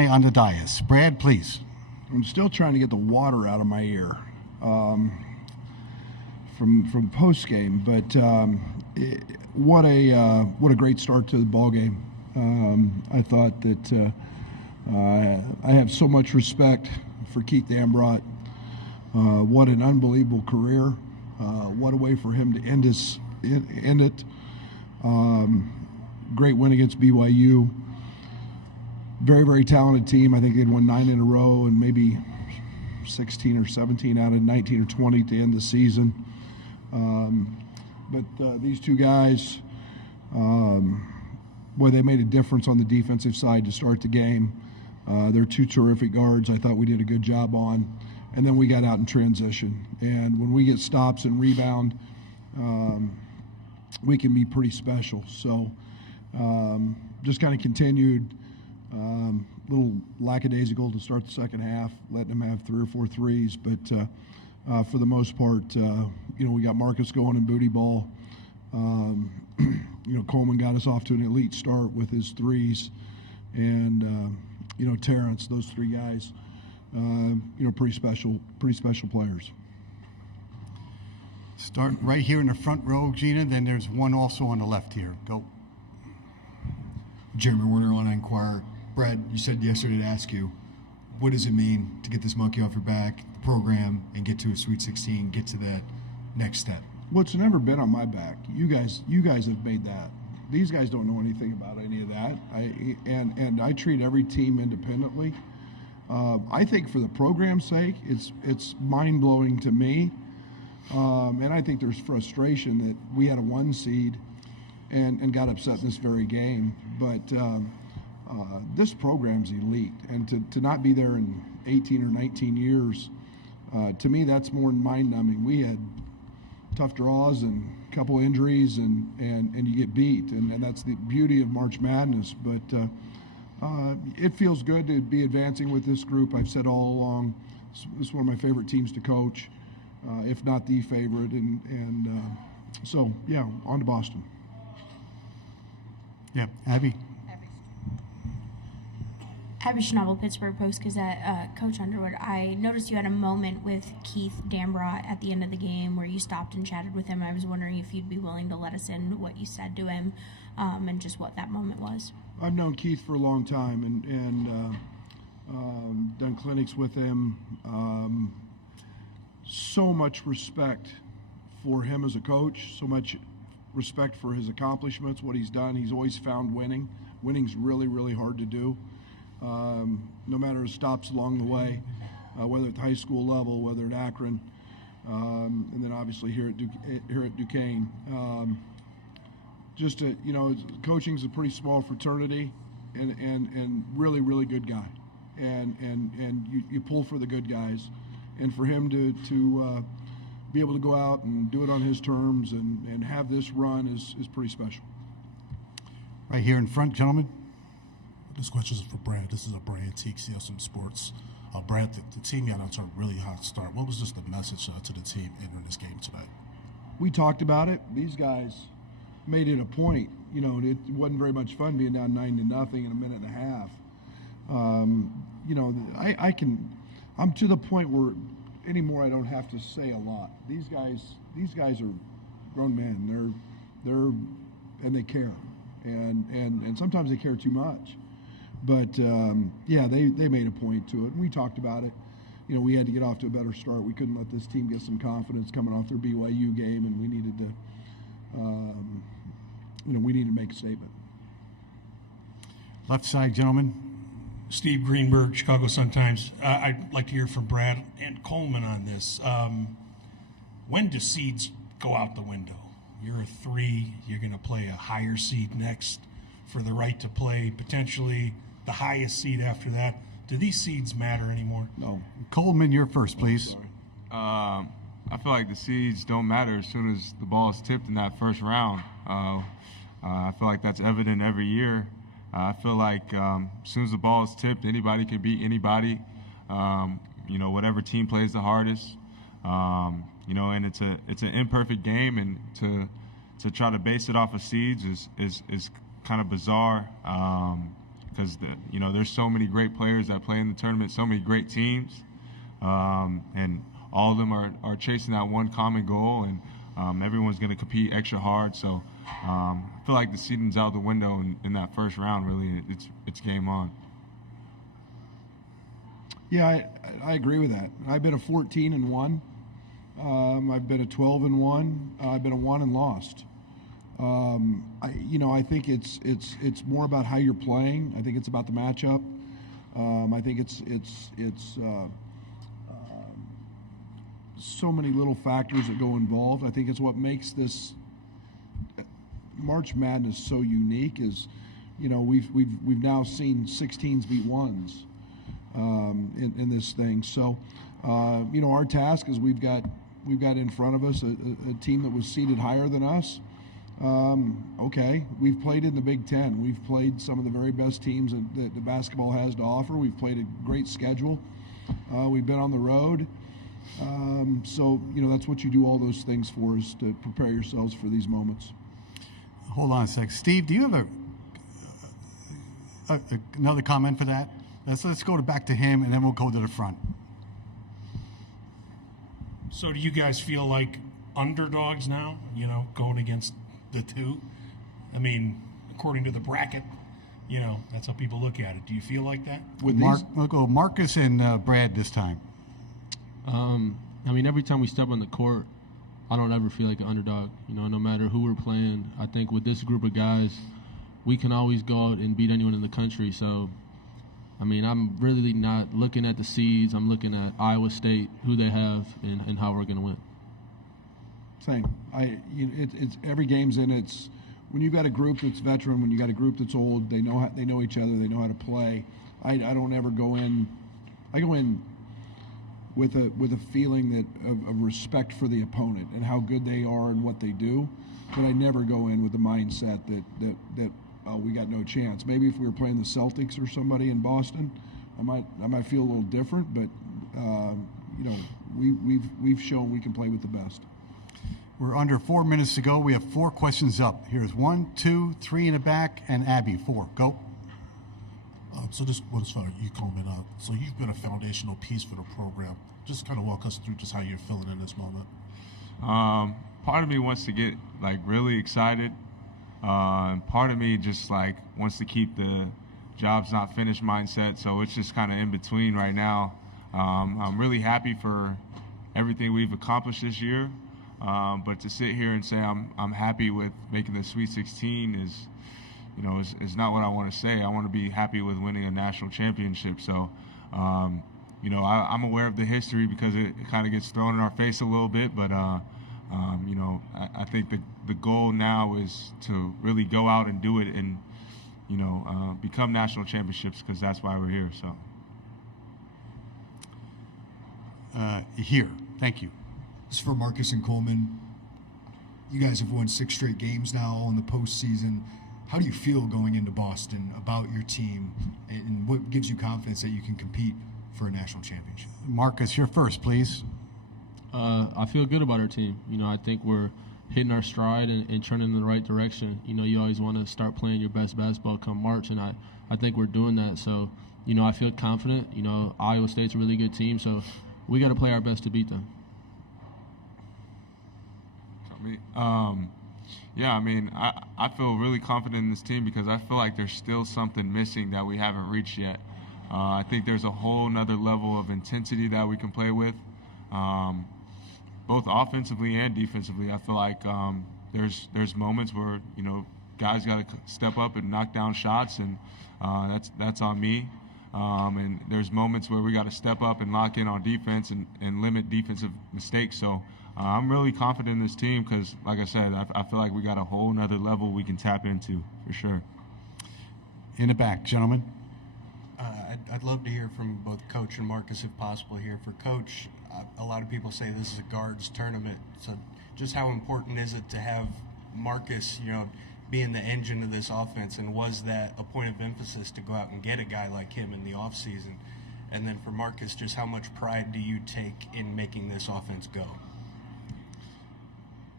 guy on the dais. Brad, please. I'm still trying to get the water out of my ear from post game, but what a great start to the ball game. I thought that I have so much respect for Keith Dambrot. What an unbelievable career! What a way for him to end it. Great win against BYU. Very, very talented team. I think they'd won 9 in a row and maybe 16 or 17 out of 19 or 20 to end the season. But these two guys, boy, they made a difference on the defensive side to start the game. They're two terrific guards. I thought we did a good job on. And then we got out in transition. And when we get stops and rebound, we can be pretty special. So just kind of continued. Little lackadaisical to start the second half, letting them have 3 or 4 threes, but for the most part, we got Marcus going in booty ball. Coleman got us off to an elite start with his threes, and Terrence, those 3 guys, pretty special players. Starting right here in the front row, Gina. Then there's one also on the left here. Go. Jeremy Warner, Illini Inquirer. Brad, you said yesterday to ask you, what does it mean to get this monkey off your back, the program, and get to a Sweet 16, get to that next step? Well, it's never been on my back. You guys have made that. These guys don't know anything about any of that. And I treat every team independently. I think for the program's sake, it's mind-blowing to me. And I think there's frustration that we had a 1 seed and got upset in this very game. But this program's elite, and to not be there in 18 or 19 years, to me, that's more mind-numbing. We had tough draws and a couple injuries, and you get beat, and that's the beauty of March Madness. But it feels good to be advancing with this group. I've said all along, this is one of my favorite teams to coach, if not the favorite, and so, yeah, on to Boston. Yeah, Abby. Abby Schnabel, Pittsburgh Post-Gazette. Coach Underwood, I noticed you had a moment with Keith Dambrot at the end of the game where you stopped and chatted with him. I was wondering if you'd be willing to let us in what you said to him and just what that moment was. I've known Keith for a long time and done clinics with him. So much respect for him as a coach, so much respect for his accomplishments, what he's done. He's always found winning. Winning's really, really hard to do. No matter his stops along the way, whether at the high school level, whether at Akron, and then obviously here at Duquesne. Coaching's a pretty small fraternity, and really, really good guy, and you pull for the good guys, and for him to be able to go out and do it on his terms and have this run is pretty special. Right here in front, gentlemen. This question is for Brad. This is a Brad Teague, CSM Sports. Brad, the team got out to a really hot start. What was just the message to the team entering this game tonight? We talked about it. These guys made it a point. It wasn't very much fun being down 9-0 in a minute and a half. I'm to the point where anymore I don't have to say a lot. These guys are grown men. And they care. And sometimes they care too much. But, they made a point to it. And we talked about it. We had to get off to a better start. We couldn't let this team get some confidence coming off their BYU game, and we needed to make a statement. Left side, gentlemen. Steve Greenberg, Chicago Sun-Times. I'd like to hear from Brad and Coleman on this. When do seeds go out the window? You're a 3. You're going to play a higher seed next for the right to play potentially the highest seed after that. Do these seeds matter anymore? No. Coleman, you're first, please. I feel like the seeds don't matter as soon as the ball is tipped in that first round. I feel like that's evident every year. I feel like as soon as the ball is tipped, anybody can beat anybody. Whatever team plays the hardest. And it's an imperfect game, and to try to base it off of seeds is kind of bizarre. because there's so many great players that play in the tournament, so many great teams, and all of them are chasing that one common goal, and everyone's going to compete extra hard. So I feel like the seeding's out the window in that first round. Really, it's game on. Yeah, I agree with that. I've been a 14-1. I've been a 12-1. I've been a 1 and lost. I think it's more about how you're playing. I think it's about the matchup. I think it's so many little factors that go involved. I think it's what makes this March Madness so unique. Is we've now seen 16s beat 1s in this thing. So our task is we've got in front of us a team that was seeded higher than us. Okay, we've played in the Big Ten. We've played some of the very best teams that the basketball has to offer. We've played a great schedule. We've been on the road. So that's what you do all those things for, is to prepare yourselves for these moments. Hold on a sec. Steve, do you have another comment for that? Let's go back to him, and then we'll go to the front. So do you guys feel like underdogs now, going against the two? I mean, according to the bracket, that's how people look at it. Do you feel like that? We'll go Marcus and Brad this time. Every time we step on the court, I don't ever feel like an underdog. No matter who we're playing, I think with this group of guys, we can always go out and beat anyone in the country. So, I'm really not looking at the seeds. I'm looking at Iowa State, who they have, and how we're going to win. Same. It's every game's in. It's when you've got a group that's veteran, when you got a group that's old, they know each other, they know how to play. I don't ever go in. I go in with a feeling of respect for the opponent and how good they are and what they do, but I never go in with the mindset that we got no chance. Maybe if we were playing the Celtics or somebody in Boston, I might feel a little different, but we've shown we can play with the best. We're under 4 minutes to go. We have 4 questions up. Here's 1, 2, 3 in the back, and Abby, 4. Go. So this one is for you, Coleman. So you've been a foundational piece for the program. Just kind of walk us through just how you're feeling in this moment. Part of me wants to get really excited. Part of me just wants to keep the job's not finished mindset. So it's just kind of in between right now. I'm really happy for everything we've accomplished this year. But to sit here and say I'm happy with making the Sweet 16 is not what I want to say. I want to be happy with winning a national championship. So, I'm aware of the history because it kind of gets thrown in our face a little bit. But, I think the goal now is to really go out and do it and, become national championships, because that's why we're here. So. Here. Thank you. This is for Marcus and Coleman. You guys have won 6 straight games now in the postseason. How do you feel going into Boston about your team, and what gives you confidence that you can compete for a national championship? Marcus, you're first, please. I feel good about our team. I think we're hitting our stride and turning in the right direction. You always want to start playing your best basketball come March, and I think we're doing that. So, I feel confident. Iowa State's a really good team, so we got to play our best to beat them. I feel really confident in this team because I feel like there's still something missing that we haven't reached yet. I think there's a whole nother level of intensity that we can play with, both offensively and defensively. I feel like there's moments where guys got to step up and knock down shots, and that's on me. And there's moments where we got to step up and lock in on defense and limit defensive mistakes. So. I'm really confident in this team because, like I said, I feel like we got a whole nother level we can tap into for sure. In the back, gentlemen. I'd love to hear from both Coach and Marcus if possible here. For Coach, a lot of people say this is a guards tournament. So just how important is it to have Marcus, being the engine of this offense, and was that a point of emphasis to go out and get a guy like him in the offseason? And then for Marcus, just how much pride do you take in making this offense go?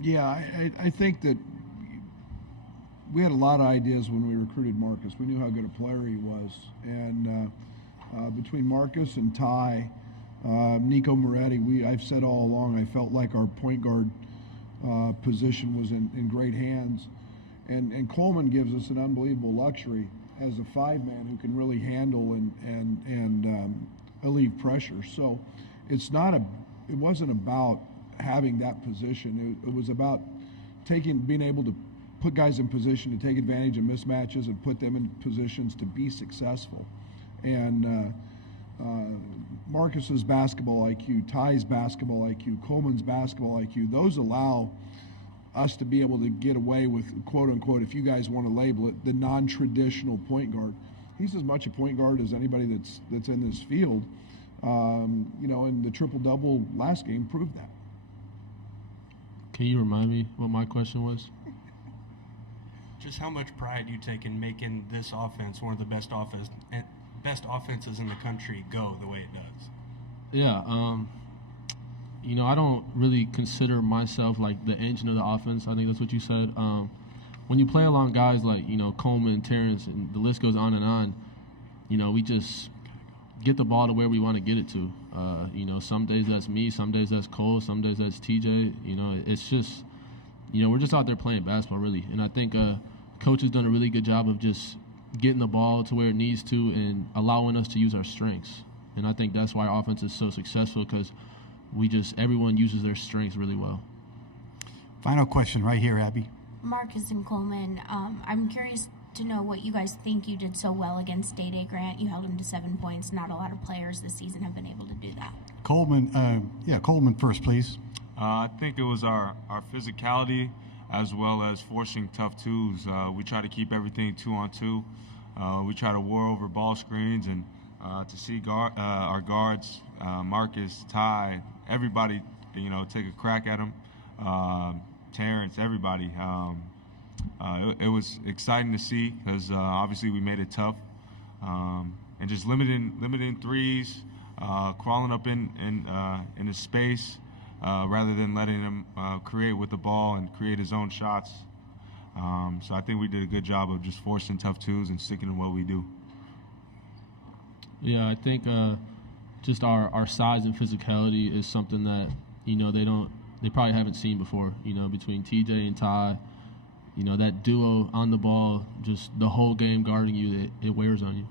Yeah, I think that we had a lot of ideas when we recruited Marcus. We knew how good a player he was, and between Marcus and Ty, Nico Moretti, I've said all along I felt like our point guard position was in great hands, and Coleman gives us an unbelievable luxury as a 5-man who can really handle and alleviate pressure. So it wasn't about having that position. It was about being able to put guys in position to take advantage of mismatches and put them in positions to be successful. And Marcus's basketball IQ, Ty's basketball IQ, Coleman's basketball IQ, those allow us to be able to get away with, quote unquote, if you guys want to label it, the non-traditional point guard. He's as much a point guard as anybody that's in this field. And the triple-double last game proved that. Can you remind me what my question was? Just how much pride you take in making this offense one of the best offenses in the country go the way it does. Yeah, I don't really consider myself like the engine of the offense. I think that's what you said. When you play along guys like, Coleman, Terrence, and the list goes on and on, we just get the ball to where we want to get it to. Some days that's me, some days that's Cole, some days that's TJ. It's just, we're just out there playing basketball, really. And I think Coach has done a really good job of just getting the ball to where it needs to and allowing us to use our strengths. And I think that's why our offense is so successful, because everyone uses their strengths really well. Final question right here, Abby. Marcus and Coleman, I'm curious to know what you guys think you did so well against Day Grant. You held him to 7 points. Not a lot of players this season have been able to do that. Coleman first, please. I think it was our physicality as well as forcing tough twos. We try to keep everything 2-on-2. We try to war over ball screens and to see our guards, Marcus, Ty, everybody, take a crack at them. Terrence, everybody. It was exciting to see because obviously we made it tough, and just limiting threes, crawling up in the space rather than letting him create with the ball and create his own shots. So I think we did a good job of just forcing tough twos and sticking to what we do. Yeah, I think just our size and physicality is something that they probably haven't seen before. Between TJ and Ty. That duo on the ball, just the whole game guarding you, it wears on you.